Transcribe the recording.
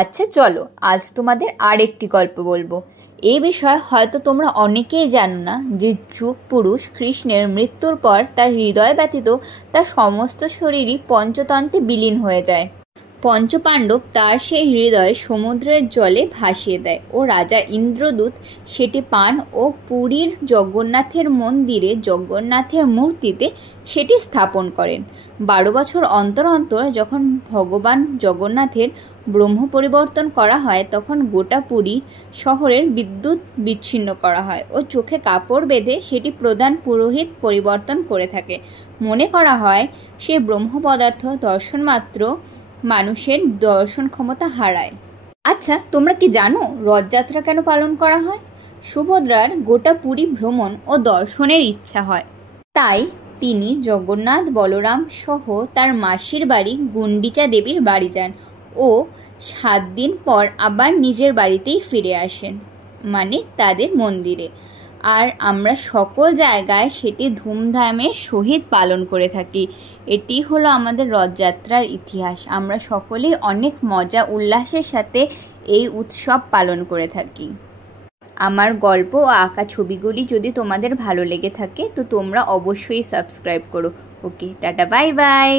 আচ্ছা চলো, আজ তোমাদের আরেকটি গল্প বলবো। এই বিষয়ে হয়তো তোমরা অনেকেই জানো না যে যুগ পুরুষ কৃষ্ণের মৃত্যুর পর তার হৃদয় ব্যতীত তার সমস্ত শরীরই পঞ্চতন্ত্রে বিলীন হয়ে যায়। পঞ্চপাণ্ডব তার সেই হৃদয় সমুদ্রের জলে ভাসিয়ে দেয় ও রাজা ইন্দ্রদূত সেটি পান ও পুরীর জগন্নাথের মন্দিরে জগন্নাথের মূর্তিতে সেটি স্থাপন করেন। 12 বছর অন্তর অন্তর যখন ভগবান জগন্নাথের ব্রহ্ম পরিবর্তন করা হয়, তখন গোটা পুরী শহরের বিদ্যুৎ বিচ্ছিন্ন করা হয় ও চোখে কাপড় বেঁধে সেটি প্রধান পুরোহিত পরিবর্তন করে থাকে। মনে করা হয় সেই ব্রহ্ম পদার্থ দর্শন মাত্র মানুষের দর্শন ক্ষমতা হারায়। আচ্ছা, তোমরা কি জানো রথযাত্রা কেন পালন করা হয়? সুভদ্রার গোটা পুরী ভ্রমণ ও দর্শনের ইচ্ছা হয়, তাই তিনি জগন্নাথ বলরাম সহ তার মাসির বাড়ি গুন্ডিচা দেবীর বাড়ি যান ও 7 দিন পর আবার নিজের বাড়িতেই ফিরে আসেন, মানে তাদের মন্দিরে। আর আমরা সকল জায়গায় সেটি ধুমধামের সহিত পালন করে থাকি। এটি হলো আমাদের রথযাত্রার ইতিহাস। আমরা সকলেই অনেক মজা উল্লাসের সাথে এই উৎসব পালন করে থাকি। আমার গল্প ও আঁকা ছবিগুলি যদি তোমাদের ভালো লেগে থাকে তো তোমরা অবশ্যই সাবস্ক্রাইব করো। ওকে, টাটা, বাই বাই।